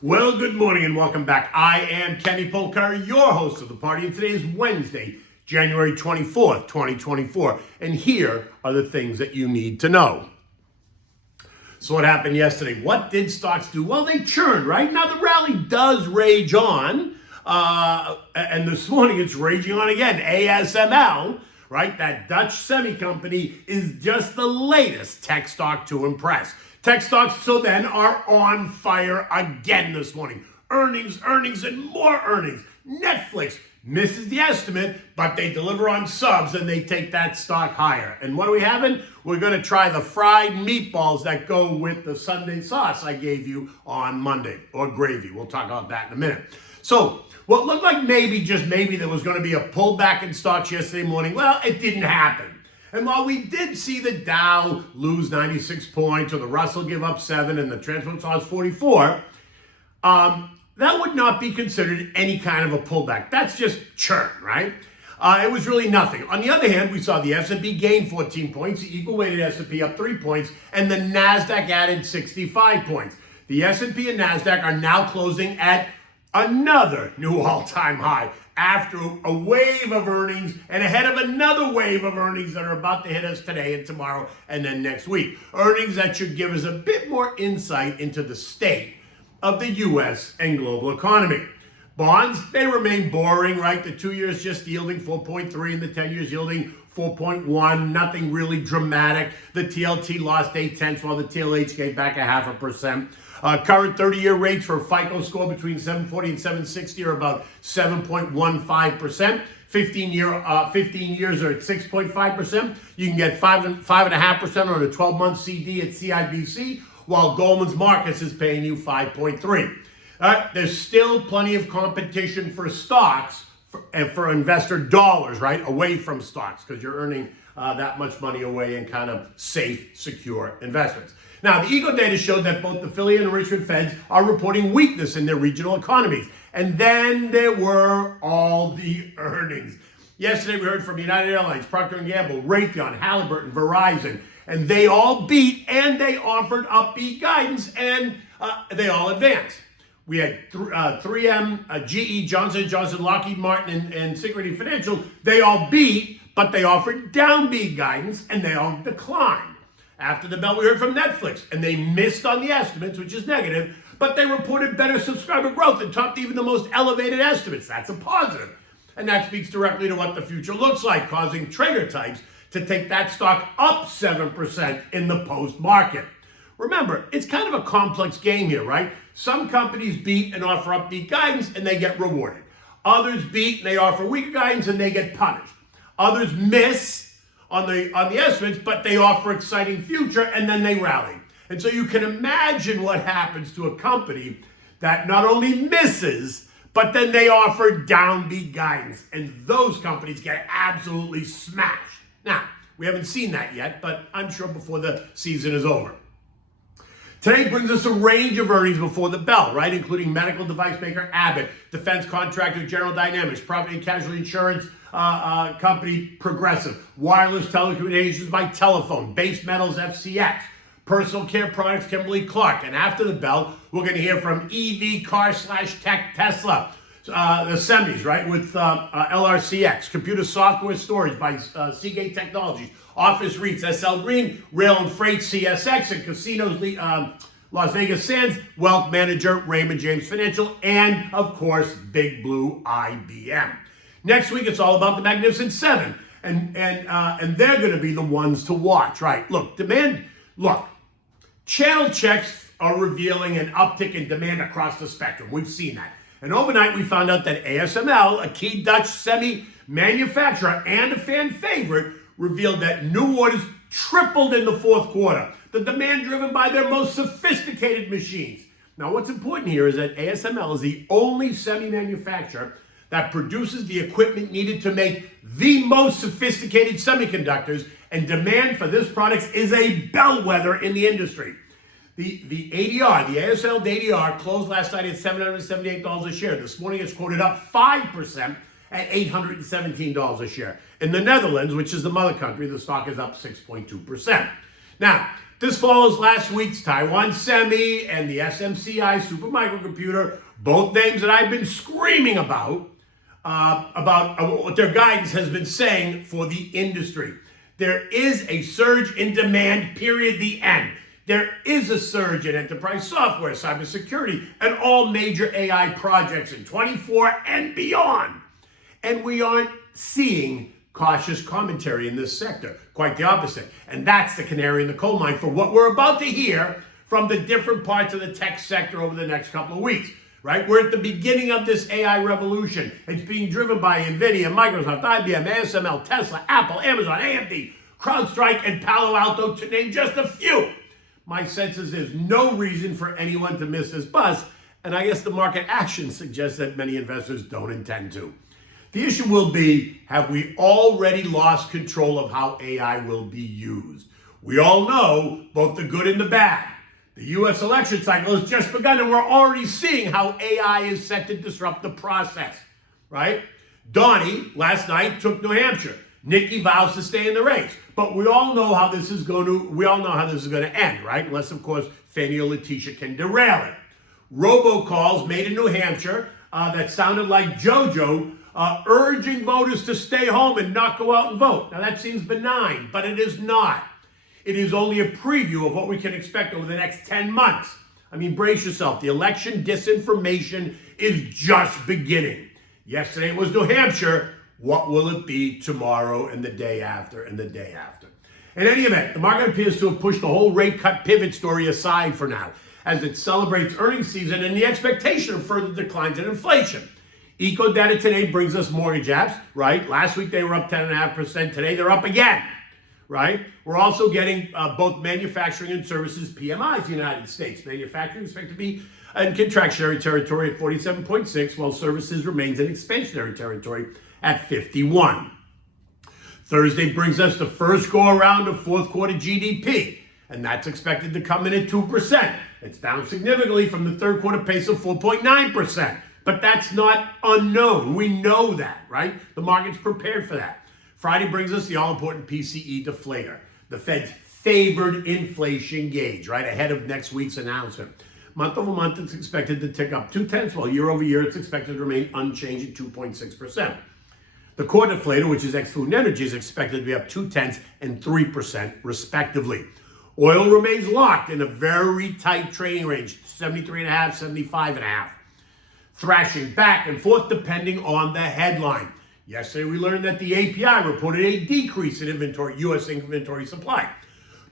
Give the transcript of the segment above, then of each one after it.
Well, good morning and welcome back. I am Kenny Polcari, your host of the party, and today is Wednesday, January 24th, 2024. And here are the things that you need to know. So what happened yesterday? What did stocks do? Well, they churned, right? Now the rally does rage on, and this morning it's raging on again. ASML, right? That Dutch semi company is just the latest tech stock to impress. Tech stocks, so then, are on fire again this morning. Earnings, and more earnings. Netflix misses the estimate, but they deliver on subs and they take that stock higher. And what are we having? We're going to try the fried meatballs that go with the Sunday sauce I gave you on Monday, or gravy. We'll talk about that in a minute. So, what looked like maybe, just maybe, there was going to be a pullback in stocks yesterday morning, well, it didn't happen. And while we did see the Dow lose 96 points, or the Russell give up 7, and the transport stocks 44, that would not be considered any kind of a pullback. That's just churn, right? It was really nothing. On the other hand, we saw the S&P gain 14 points, the equal-weighted S&P up 3 points, and the NASDAQ added 65 points. The S&P and NASDAQ are now closing at another new all-time high after a wave of earnings and ahead of another wave of earnings that are about to hit us today and tomorrow and then next week. Earnings that should give us a bit more insight into the state of the U.S. and global economy. Bonds, they remain boring, right? The 2 years just yielding 4.3 and the 10 years yielding 4.1, nothing really dramatic. The TLT lost 0.8 while the TLH gave back 0.5%. Current 30-year rates for FICO score between 740 and 760 are about 7.15%. 15 years are at 6.5%. You can get 5.5% on a 12-month CD at CIBC, while Goldman Sachs is paying you 5.3. There's still plenty of competition for stocks and for investor dollars, right, away from stocks, because you're earning that much money away in kind of safe, secure investments. Now, the EGO data showed that both the Philly and Richmond Feds are reporting weakness in their regional economies. And then there were all the earnings. Yesterday, we heard from United Airlines, Procter & Gamble, Raytheon, Halliburton, Verizon, and they all beat and they offered upbeat guidance, and they all advanced. We had 3M, GE, Johnson & Johnson, Lockheed Martin, and Synchrony Financial. They all beat, but they offered downbeat guidance, and they all declined. After the bell, we heard from Netflix, and they missed on the estimates, which is negative, but they reported better subscriber growth and topped even the most elevated estimates. That's a positive. And that speaks directly to what the future looks like, causing trader types to take that stock up 7% in the post-market. Remember, it's kind of a complex game here, right? Some companies beat and offer upbeat guidance, and they get rewarded. Others beat and they offer weaker guidance, and they get punished. Others miss on the estimates, but they offer exciting future, and then they rally. And so you can imagine what happens to a company that not only misses, but then they offer downbeat guidance, and those companies get absolutely smashed. Now, we haven't seen that yet, but I'm sure before the season is over. Today brings us a range of earnings before the bell, right? Including medical device maker Abbott, defense contractor General Dynamics, property and casualty insurance company Progressive, wireless telecommunications by telephone, base metals FCX, personal care products Kimberly-Clark. And after the bell, we're going to hear from EV car/tech Tesla, the semis, right, with LRCX, computer software storage by Seagate Technologies, office REITs, SL Green, rail and freight CSX, and casinos Las Vegas Sands, wealth manager Raymond James Financial, and of course Big Blue IBM. Next week, it's all about the Magnificent Seven, and they're going to be the ones to watch, right? Look, channel checks are revealing an uptick in demand across the spectrum. We've seen that. And overnight, we found out that ASML, a key Dutch semi manufacturer and a fan favorite, revealed that new orders tripled in the fourth quarter. The demand driven by their most sophisticated machines. Now, what's important here is that ASML is the only semi manufacturer that produces the equipment needed to make the most sophisticated semiconductors, and demand for this product is a bellwether in the industry. The ADR, the ASL ADR, closed last night at $778 a share. This morning it's quoted up 5% at $817 a share. In the Netherlands, which is the mother country, the stock is up 6.2%. Now, This follows last week's Taiwan Semi and the SMCI supermicrocomputer, both names that I've been screaming about what their guidance has been saying for the industry. There is a surge in demand, period, the end. There is a surge in enterprise software, cybersecurity, and all major AI projects in 24 and beyond. And we aren't seeing cautious commentary in this sector. Quite the opposite. And that's the canary in the coal mine for what we're about to hear from the different parts of the tech sector over the next couple of weeks. Right? We're at the beginning of this AI revolution. It's being driven by NVIDIA, Microsoft, IBM, ASML, Tesla, Apple, Amazon, AMD, CrowdStrike, and Palo Alto, to name just a few. My sense is there's no reason for anyone to miss this buzz, and I guess the market action suggests that many investors don't intend to. The issue will be, have we already lost control of how AI will be used? We all know both the good and the bad. The U.S. election cycle has just begun, and we're already seeing how AI is set to disrupt the process, right? Donnie, last night, took New Hampshire. Nikki vows to stay in the race. But we all know how this is going to end, right? Unless, of course, Fannie or Letitia can derail it. Robocalls made in New Hampshire that sounded like JoJo, urging voters to stay home and not go out and vote. Now, that seems benign, but it is not. It is only a preview of what we can expect over the next 10 months. I mean, brace yourself. The election disinformation is just beginning. Yesterday it was New Hampshire. What will it be tomorrow and the day after and the day after? In any event, the market appears to have pushed the whole rate cut pivot story aside for now, as it celebrates earnings season and the expectation of further declines in inflation. Eco data today brings us mortgage apps, right? Last week they were up 10.5%. Today they're up again. Right? We're also getting both manufacturing and services PMIs in the United States. Manufacturing is expected to be in contractionary territory at 47.6, while services remains in expansionary territory at 51. Thursday brings us the first go-around of fourth quarter GDP, and that's expected to come in at 2%. It's down significantly from the third quarter pace of 4.9%, but that's not unknown. We know that, right? The market's prepared for that. Friday brings us the all-important PCE deflator, the Fed's favored inflation gauge, right, ahead of next week's announcement. Month over month, it's expected to tick up 0.2, while year over year, it's expected to remain unchanged at 2.6%. The core deflator, which is ex-food and energy, is expected to be up 0.2 and 3%, respectively. Oil remains locked in a very tight trading range, 73.5, 75.5, thrashing back and forth depending on the headline. Yesterday, we learned that the API reported a decrease in U.S. inventory supply.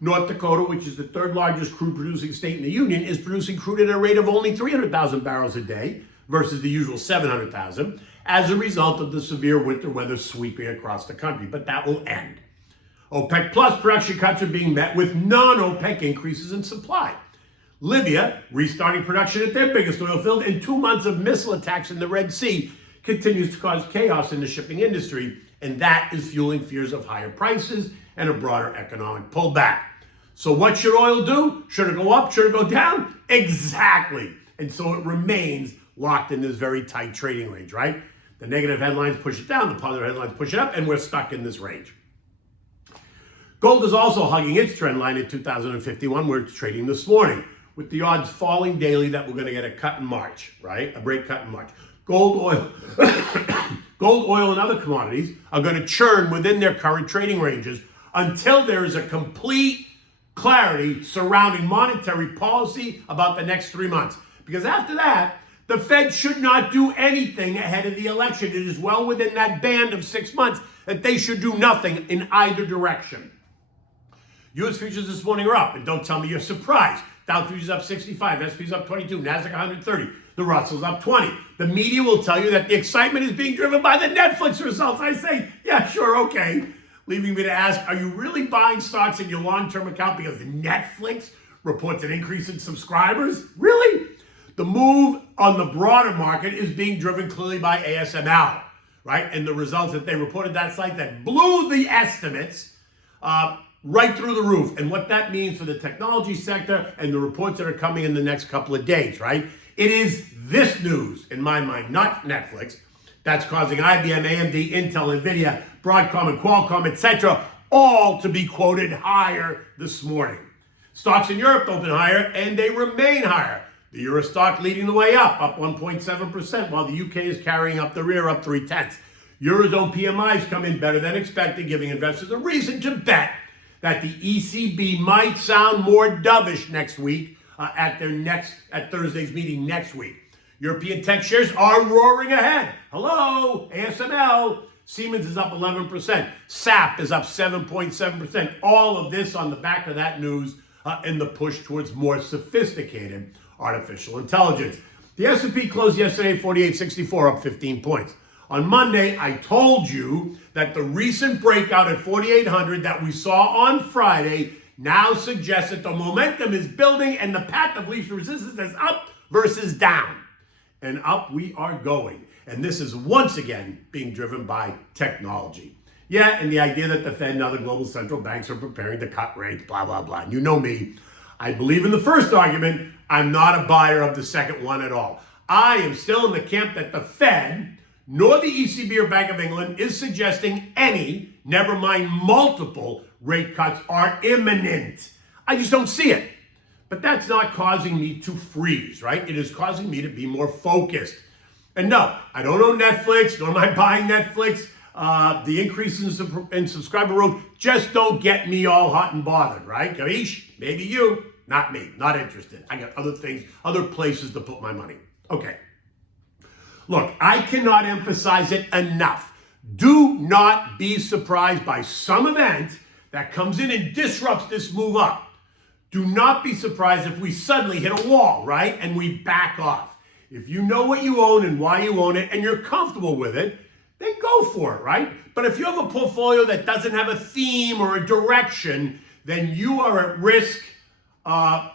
North Dakota, which is the third largest crude producing state in the union, is producing crude at a rate of only 300,000 barrels a day versus the usual 700,000 as a result of the severe winter weather sweeping across the country. But that will end. OPEC Plus production cuts are being met with non-OPEC increases in supply. Libya, restarting production at their biggest oil field, and 2 months of missile attacks in the Red Sea continues to cause chaos in the shipping industry, and that is fueling fears of higher prices and a broader economic pullback. So what should oil do? Should it go up? Should it go down? Exactly. And so it remains locked in this very tight trading range, right? The negative headlines push it down, the positive headlines push it up, and we're stuck in this range. Gold is also hugging its trend line at 2051, where it's trading this morning, with the odds falling daily that we're going to get a cut in March, right? A break cut in March. Gold, oil, and other commodities are going to churn within their current trading ranges until there is a complete clarity surrounding monetary policy about the next 3 months. Because after that, the Fed should not do anything ahead of the election. It is well within that band of 6 months that they should do nothing in either direction. U.S. futures this morning are up, and don't tell me you're surprised. Dow futures up 65, S&P's up 22, Nasdaq 130. The Russell's up 20. The media will tell you that the excitement is being driven by the Netflix results. I say, yeah, sure, okay. Leaving me to ask, are you really buying stocks in your long-term account because Netflix reports an increase in subscribers? Really? The move on the broader market is being driven clearly by ASML, right? And the results that they reported that site that blew the estimates right through the roof. And what that means for the technology sector and the reports that are coming in the next couple of days, right? It is this news, in my mind, not Netflix, that's causing IBM, AMD, Intel, NVIDIA, Broadcom, and Qualcomm, etc., all to be quoted higher this morning. Stocks in Europe open higher, and they remain higher. The Euro stock leading the way up 1.7%, while the UK is carrying up the rear, up 0.3. Eurozone PMIs come in better than expected, giving investors a reason to bet that the ECB might sound more dovish next week at Thursday's meeting next week. European tech shares are roaring ahead. Hello, ASML. Siemens is up 11%. SAP is up 7.7%. All of this on the back of that news and the push towards more sophisticated artificial intelligence. The S&P closed yesterday 4864, up 15 points. On Monday, I told you that the recent breakout at 4,800 that we saw on Friday now suggests that the momentum is building and the path of least resistance is up versus down. And up we are going. And this is once again being driven by technology. Yeah, and the idea that the Fed and other global central banks are preparing to cut rates, blah, blah, blah. And you know me. I believe in the first argument. I'm not a buyer of the second one at all. I am still in the camp that the Fed, nor the ECB or Bank of England, is suggesting any, never mind multiple, rate cuts are imminent. I just don't see it. But that's not causing me to freeze, right? It is causing me to be more focused. And no, I don't own Netflix, nor am I buying Netflix. The increases in subscriber growth just don't get me all hot and bothered, right? Gavish, maybe you, not me, not interested. I got other things, other places to put my money. Okay. Look, I cannot emphasize it enough. Do not be surprised by some event that comes in and disrupts this move up. Do not be surprised if we suddenly hit a wall, right? And we back off. If you know what you own and why you own it and you're comfortable with it, then go for it, right? But if you have a portfolio that doesn't have a theme or a direction, then you are at risk of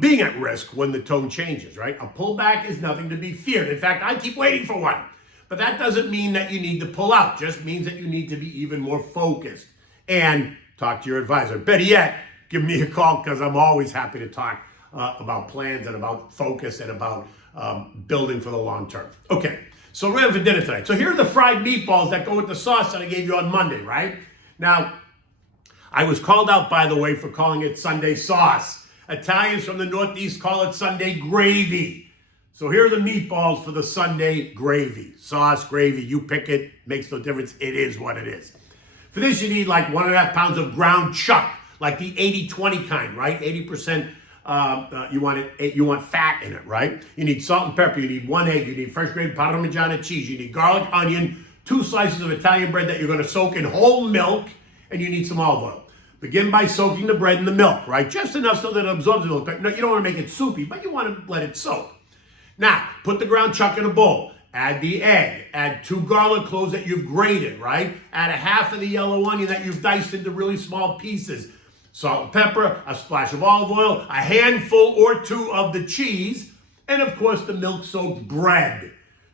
being at risk when the tone changes, right? A pullback is nothing to be feared. In fact, I keep waiting for one. But that doesn't mean that you need to pull out. Just means that you need to be even more focused and talk to your advisor. Better yet, give me a call because I'm always happy to talk about plans and about focus and about building for the long term. Okay, so we're having for dinner tonight. So here are the fried meatballs that go with the sauce that I gave you on Monday, right? Now, I was called out, by the way, for calling it Sunday sauce. Italians from the Northeast call it Sunday gravy. So here are the meatballs for the Sunday gravy. Sauce, gravy, you pick it, makes no difference. It is what it is. For this, you need like 1.5 pounds of ground chuck, like the 80-20 kind, right? 80%. You want fat in it, right? You need salt and pepper. You need 1 egg. You need fresh grated Parmigiana cheese. You need garlic, onion, 2 slices of Italian bread that you're going to soak in whole milk, and you need some olive oil. Begin by soaking the bread in the milk, right? Just enough so that it absorbs the milk. No, you don't want to make it soupy, but you want to let it soak. Now, put the ground chuck in a bowl. Add the egg. Add 2 garlic cloves that you've grated, right? Add 1/2 of the yellow onion that you've diced into really small pieces. Salt and pepper, a splash of olive oil, a handful or 2 of the cheese, and of course the milk-soaked bread.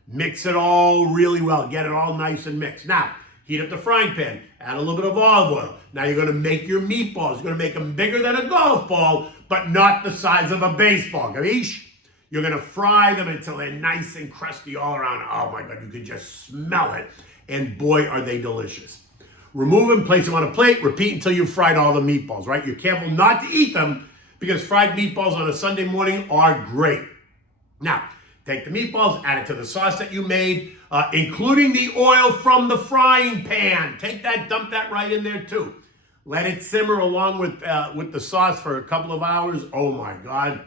Mix it all really well. Get it all nice and mixed. Now, heat up the frying pan. Add a little bit of olive oil. Now you're going to make your meatballs. You're going to make them bigger than a golf ball, but not the size of a baseball. Gavish? You're going to fry them until they're nice and crusty all around. Oh my God, you can just smell it. And boy, are they delicious. Remove them, place them on a plate, repeat until you've fried all the meatballs, right? You're careful not to eat them because fried meatballs on a Sunday morning are great. Now, take the meatballs, add it to the sauce that you made, including the oil from the frying pan. Take that, dump that right in there too. Let it simmer along with the sauce for a couple of hours. Oh my God,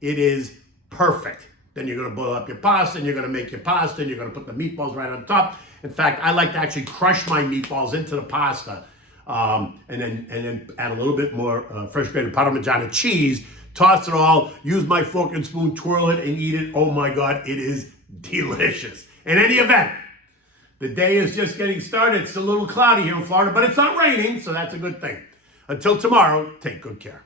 it is perfect. Then you're going to boil up your pasta, and you're going to make your pasta, and you're going to put the meatballs right on top. In fact, I like to actually crush my meatballs into the pasta, and then add a little bit more fresh grated Parmigiana cheese. Toss it all. Use my fork and spoon, twirl it, and eat it. Oh my God, it is delicious. In any event, the day is just getting started. It's a little cloudy here in Florida, but it's not raining, so that's a good thing. Until tomorrow, take good care.